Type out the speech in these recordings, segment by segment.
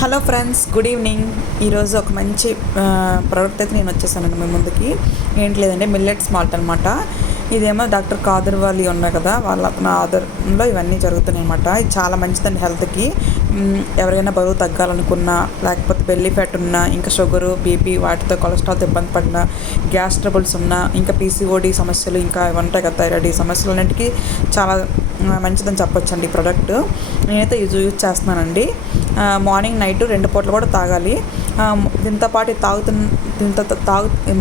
Hello friends, good evening. ఈరోజు ఒక మంచి ప్రోడక్ట్ అయితే నేను వచ్చేసానండి మీ ముందుకి. ఏంటి లేదండి, మిల్లెట్స్ మాల్ట్ అనమాట. ఇదేమో డాక్టర్ కాదర్ వాలి ఉన్నాయి కదా, వాళ్ళ నా ఆధారంలో ఇవన్నీ జరుగుతున్నాయి అనమాట. ఇది చాలా మంచిదండి హెల్త్కి. ఎవరైనా బరువు తగ్గాలనుకున్నా, లేకపోతే బెల్లీ ఫ్యాట్ ఉన్నా, ఇంకా షుగరు, బీపీ, వాటితో కొలెస్ట్రాల్తో ఇబ్బంది పడినా, గ్యాస్ ట్రబుల్స్ ఉన్నా, ఇంకా పీసీఓడి సమస్యలు, ఇంకా ఇవి ఉంటాయి కదా థైరాయిడ్, ఈ సమస్యలన్నింటికీ చాలా మంచిదని చెప్పొచ్చండి ఈ ప్రోడక్ట్. నేనైతే యూజ్ చేస్తున్నానండి. మార్నింగ్ నైట్ 2 పూటలు కూడా తాగాలి. దీంతో పాటు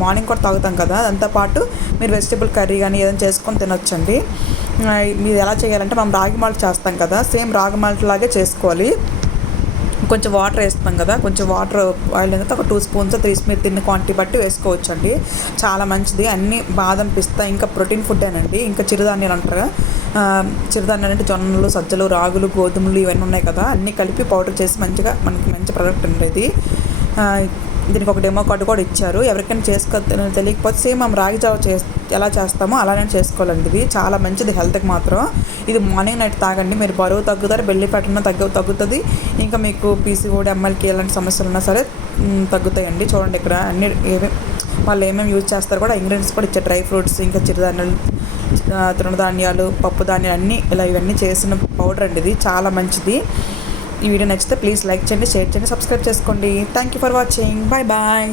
మార్నింగ్ కూడా తాగుతాం కదా, దాంతోపాటు మీరు వెజిటబుల్ కర్రీ కానీ ఏదైనా చేసుకొని తినొచ్చండి. మీరు ఎలా చేయాలంటే, మనం రాగి మాల్ట్ చేస్తాం కదా, సేమ్ రాగి మాల్ట్ లాగే చేసుకోవాలి. కొంచెం వాటర్ వేస్తాం కదా, కొంచెం వాటర్ బాయిల్ అయిన తర్వాత ఒక 2 స్పూన్స్ 3 మీరు తిన్న క్వాంటిటీ బట్టి వేసుకోవచ్చు అండి. చాలా మంచిది. అన్నీ బాదం, పిస్తా, ఇంకా ప్రోటీన్ ఫుడ్ ఏనండి. ఇంకా చిరుధాన్యాలు అంటారు. చిరుధాన్యాలు అంటే జొన్నలు, సజ్జలు, రాగులు, గోధుమలు ఇవన్నీ ఉన్నాయి కదా, అన్నీ కలిపి పౌడర్ చేసి మంచిగా మనకి మంచి ప్రోడక్ట్ ఉండేది. దీనికి ఒక డెమో కార్డు కూడా ఇచ్చారు. ఎవరికైనా తెలియకపోతే సేమ్ మనం రాగి జావ ఎలా చేస్తామో అలానే చేసుకోవాలండి. ఇది చాలా మంచిది హెల్త్కి మాత్రం. ఇది మార్నింగ్ నైట్ తాగండి, మీరు బరువు తగ్గుతారు, బెల్లి ఫ్యాట్ ఉన్నా తగ్గుతుంది. ఇంకా మీకు పీసీఓడి, ఎంఎల్కి ఎలాంటి సమస్యలు ఉన్నా సరే తగ్గుతాయండి. చూడండి ఇక్కడ అన్ని వాళ్ళు ఏమేమి యూజ్ చేస్తారు కూడా ఇంగ్రీడియంట్స్ కూడా ఇచ్చారు. డ్రై ఫ్రూట్స్, ఇంకా చిరుధాన్యాలు, తృణధాన్యాలు, పప్పు ధాన్యాలు అన్నీ ఇవన్నీ చేసిన పౌడర్ అండి. ఇది చాలా మంచిది. ఈ వీడియో నచ్చితే ప్లీజ్ లైక్ చేయండి, షేర్ చేయండి, సబ్స్క్రైబ్ చేసుకోండి. Thank you for watching. Bye bye.